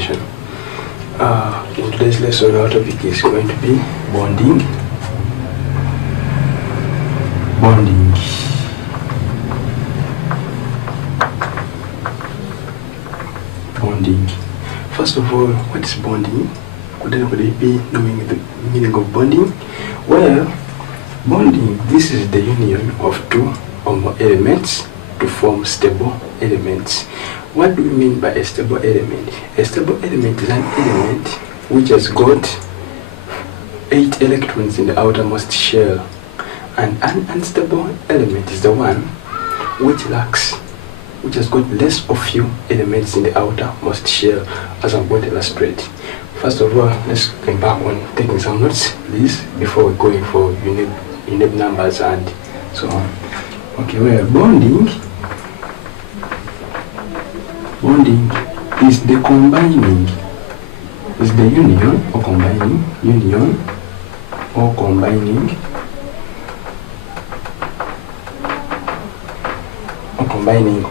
attention. In today's lesson, our topic is going to be bonding. Bonding. Bonding. First of all, what is bonding? Could anybody be knowing the meaning of bonding? Well, bonding, this is the union of two or more elements to form stable elements. What do we mean by a stable element? A stable element is an element which has got 8 electrons in the outermost shell. And an unstable element is the one which has got less of few elements in the outermost shell, as I'm going to illustrate. First of all, let's embark on taking some notes, please, before we're going for unit numbers and so on. Okay, well, bonding is the combining, is the union or combining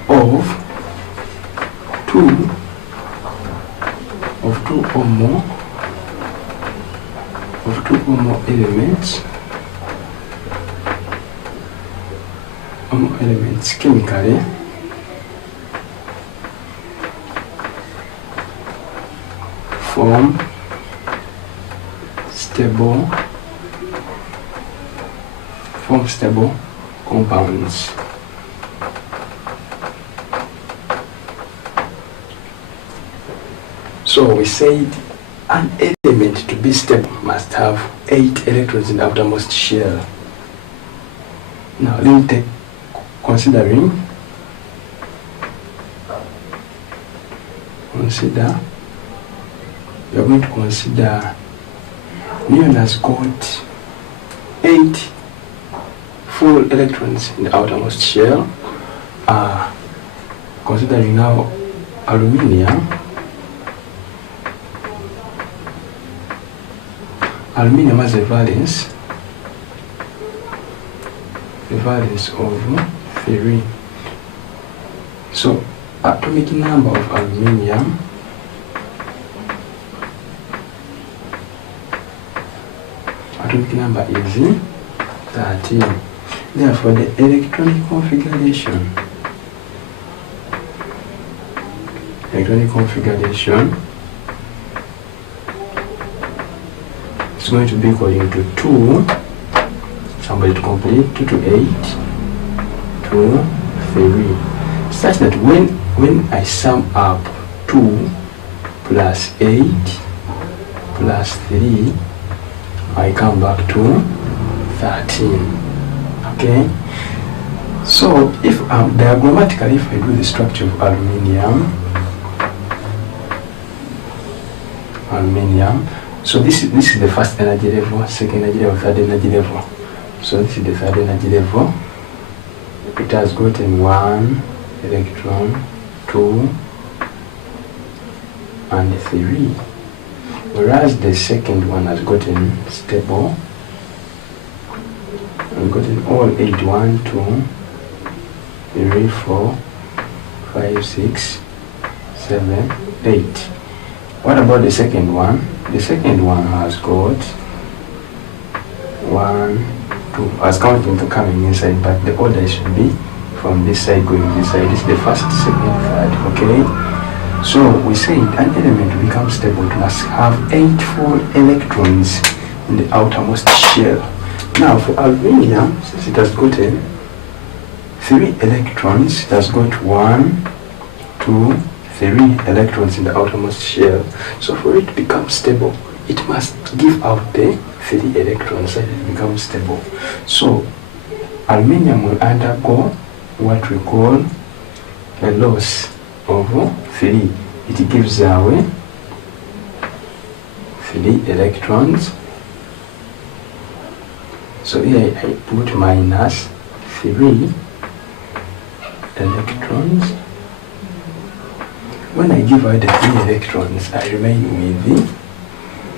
of two or more elements chemically form stable compounds. So we said an element to be stable must have 8 electrons in the outermost shell. Now let me take we are going to consider neon has got 8 full electrons in the outermost shell. Considering now aluminium has a valence of 3. So atomic number of aluminium is 13. Therefore, the electronic configuration is going to be equal to 2. Somebody to complete 2 to 8 to 3, such that when I sum up 2 plus 8 plus 3, I come back to 13. Okay, so if diagrammatically, if I do the structure of aluminium, so this is the first energy level, second energy level, third energy level. So this is the third energy level. It has gotten 1 electron, 2 and 3, whereas the second one has gotten stable and gotten all 8, 1, 2, 3, 4, 5, 6, 7, 8. What about the second one? The second one has got 1, 2. I was counting to coming inside, but the order should be from this side going this side. This is the first, second, third. Okay. So we said an element to become stable it must have 8 full electrons in the outermost shell. Now for aluminium, since it has gotten 3 electrons, it has got 1, 2, 3 electrons in the outermost shell. So for it to become stable, it must give out the 3 electrons so it becomes stable. So aluminium will undergo what we call a loss of 3. It gives away 3 electrons. So here I put minus 3 electrons. When I give out the 3 electrons, I remain with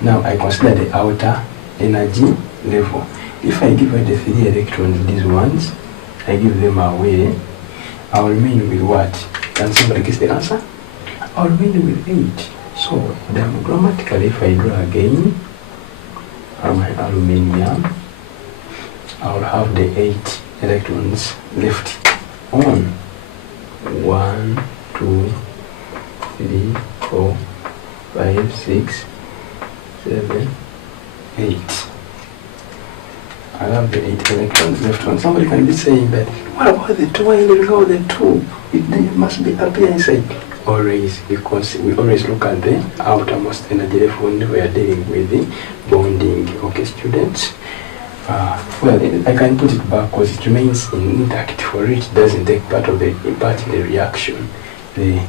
now I consider the outer energy level. If I give out the 3 electrons, these ones, I give them away, I will remain with what? Can somebody guess the answer? I will remain with 8. So grammatically, if I draw again my aluminium, I'll have the 8 electrons left on 1, 2, 3, 4, 5, 6, 7, 8. I have the 8 electrons left on. Somebody can be saying that, what about the 2? Why leaving out the 2? It must be up here inside. Always, because we always look at the outermost energy level when we are dealing with the bonding. Okay, students? Well, I can put it back because it remains intact for it doesn't take part in the reaction. The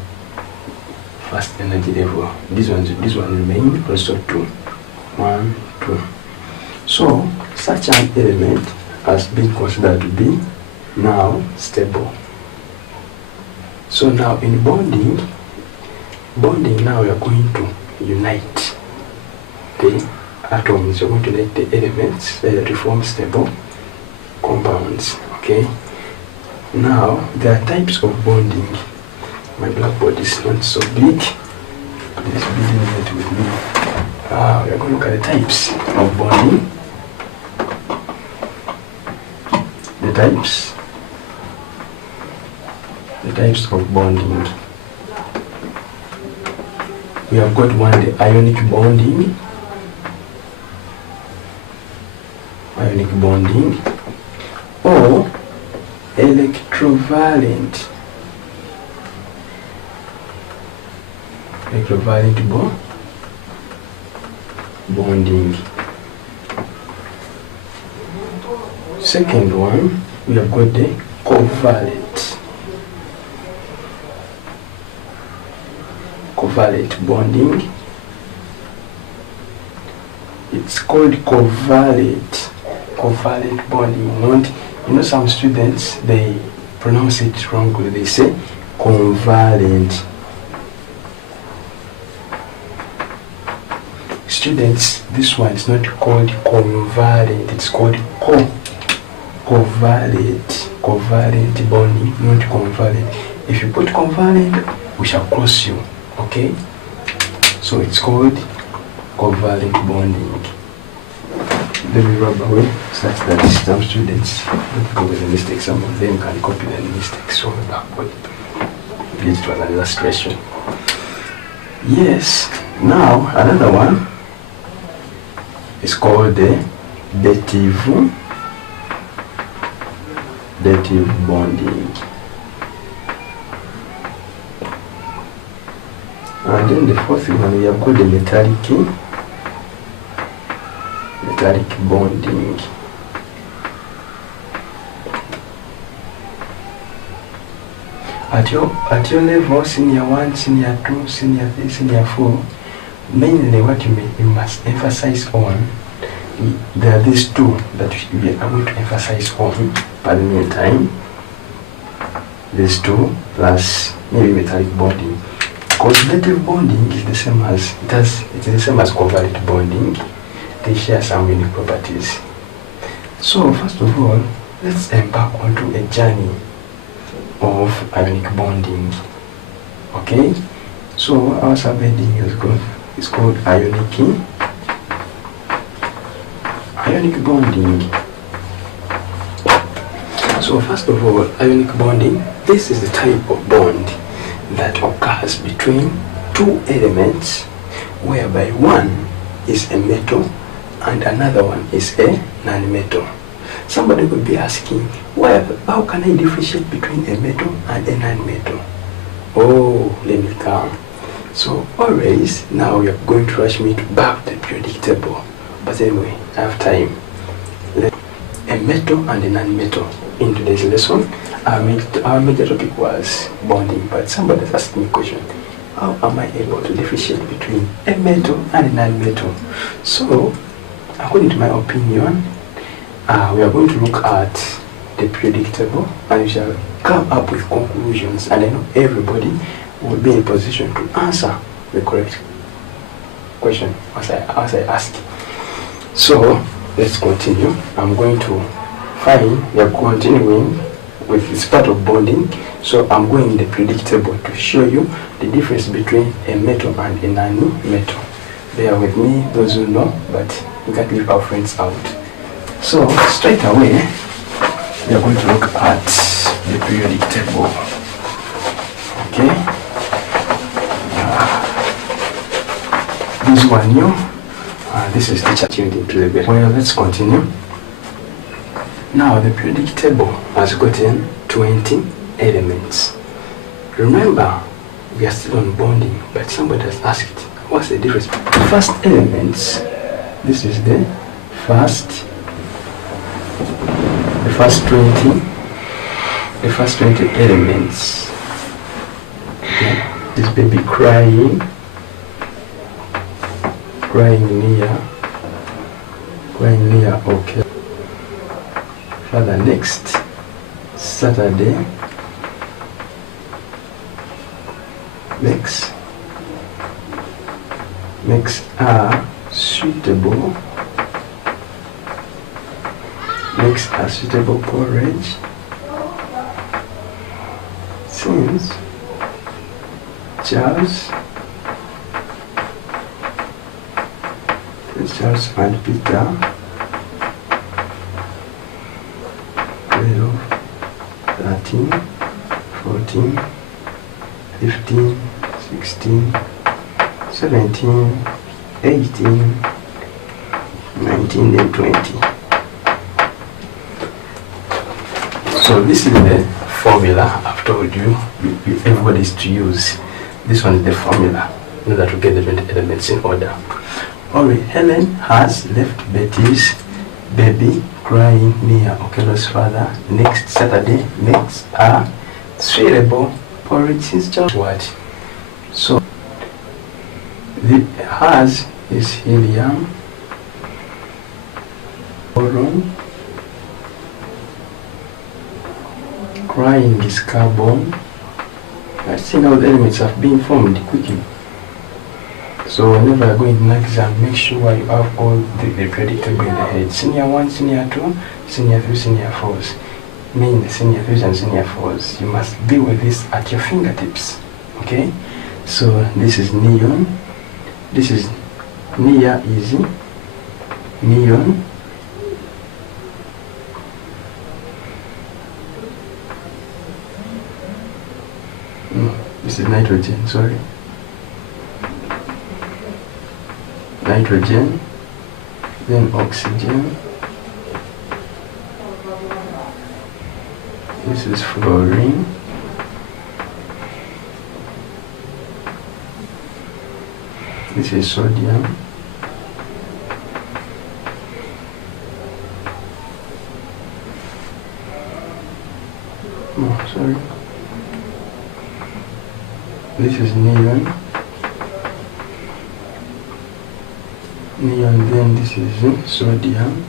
first energy level. This one remain also 2. 1, 2. So such an element has been considered to be now stable. So now in bonding now we are going to unite the atoms. We're going to unite the elements to form stable compounds. Okay. Now there are types of bonding. My blackboard is not so big. Please be lenient with me. We are going to look at the types of bonding. The types of bonding. We have got one, the ionic bonding. Or electrovalent bonding. Second one, we have got the covalent bonding. It's called covalent bonding. Not, some students, they pronounce it wrongly. They say convalent. Students, this one is not called convalent, it's called covalent bonding, not convalent. If you put convalent, we shall cross you. Okay, so it's called covalent bonding. Let me rub away such that some students don't go with the mistake. Some of them can copy the mistakes from the blackboard. Leads to an illustration. Yes, now another one is called the dative bonding. And then the fourth one, we have got the metallic bonding. At your level, senior 1, senior 2, senior 3, senior 4, mainly what you must emphasize on, there are these two that we are going to emphasize on. By the meantime, these two plus maybe metallic bonding. Causative bonding is the same as covalent bonding. They share some unique properties. So first of all, let's embark onto a journey of ionic bonding. Okay, so our subheading is called ionic bonding. So first of all, ionic bonding, this is the type of bond that occurs between two elements whereby one is a metal and another one is a non-metal. Somebody could be asking, how can I differentiate between a metal and a non-metal? Oh, let me come. So always, now you're going to rush me back to the periodic table. But anyway, I have time. A metal and a non-metal. In today's lesson, our major topic was bonding, but somebody has asked me a question. How am I able to differentiate between a metal and a non-metal? So, according to my opinion, we are going to look at the periodic table and we shall come up with conclusions, and I know everybody will be in a position to answer the correct question as I ask. So let's continue. We are continuing it's part of bonding. So I'm going in the periodic table to show you the difference between a metal and a non-metal. Bear with me, those who know, but we can't leave our friends out. So straight away, we are going to look at the periodic table. Okay. This one new. This is teacher tuned into the bed. Well, let's continue. Now the periodic table has gotten 20 elements. Remember, we are still on bonding, but somebody has asked, what's the difference? First elements. This is the first 20. The first 20 elements. Okay. This baby crying near, okay. Further next, Saturday, makes a suitable porridge, since Charles and Peter 12, 13, 14, 15, 16, 17, 18, 19, and 20. So this is the formula I've told you, everybody is to use. This one is the formula in order to get the 20 elements in order. Alright, Helen has left Betty's baby crying near Okello's father next Saturday. Makes a suitable porridge since just what? So the has is helium, boron, crying is carbon. Let's see how the elements have been formed quickly. So whenever you're going to an exam, make sure you have all the periodic table in the head. Senior 1, Senior 2, Senior 3, Senior 4s. Mean Senior 3s and Senior 4s. You must be with this at your fingertips. Okay? So this is neon. This is near easy. Neon. No, this is nitrogen, sorry. Nitrogen, then oxygen, this is fluorine, this is sodium, oh sorry, this is neon. Neon, then this is sodium,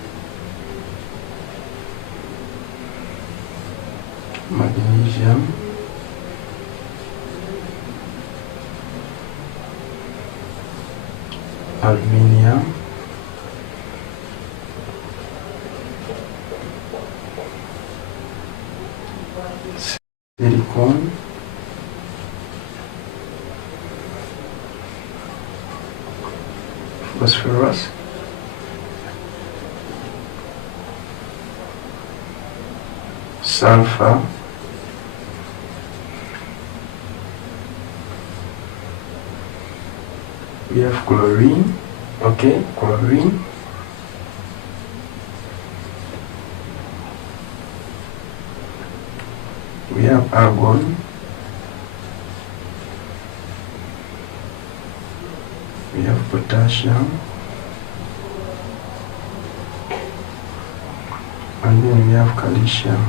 magnesium, aluminium, silicon, phosphorus, sulfur, we have chlorine, okay, chlorine, we have argon, we have potassium, and then we have calcium.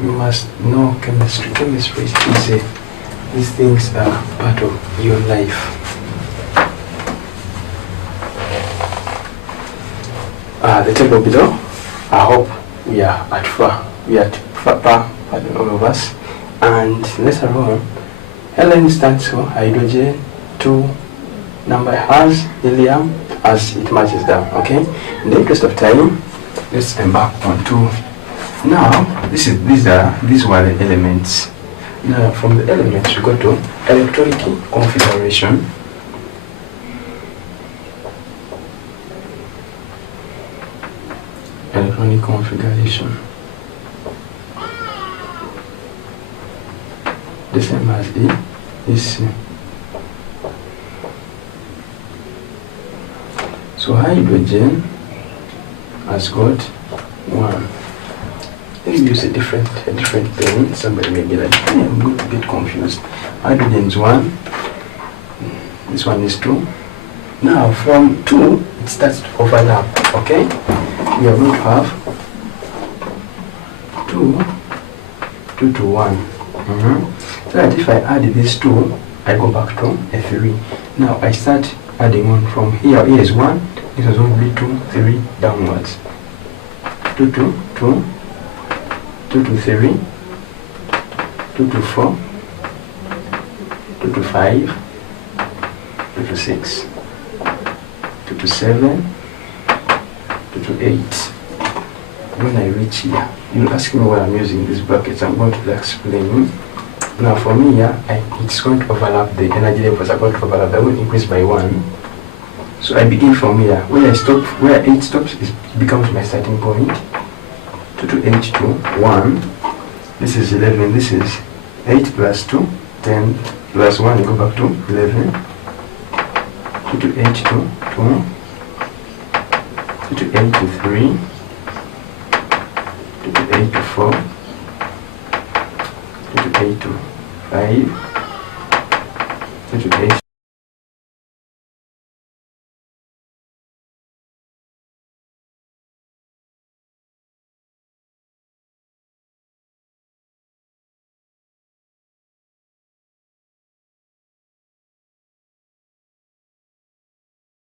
You must know chemistry. Chemistry is easy. These things are part of your life. The table below, I hope we are at far. We are at far, all of us. And later on, Helen stands for hydrogen, 2 number has helium as it matches down. Okay, in the interest of time, Let's embark on 2. Now, these were the elements. Now, from the elements, we go to electronic configuration. Electronic configuration. The same as is. So hydrogen has got 1. Let me use a different pen. Somebody may be like, hey, I'm going to get confused. Hydrogen is 1. This one is 2. Now from 2, it starts to overlap. Okay? We are going to have 2 to 1. So that if I add these 2, I go back to a 3. Now I start adding on from here. Here is 1. This is going to be 2, 3 downwards. 2 to 2, 2 to 3, 2 to 4, 2 to 5, 2 to 6, 2 to 7, 2 to 8. When I reach here, you'll ask me why I'm using these brackets. I'm going to explain. Now for me here, it's going to overlap the energy levels. I'm going to overlap. I will increase by 1. So I begin from here. Where 8 stops, it becomes my starting point. 2 to 8 to 1. This is 11. This is 8 plus 2, 10 plus 1. You go back to 11. 2 to 8 to 2. 2 to 8 to 3. 2 to 8 to 4. 2 to 8 to 5. 2 to 8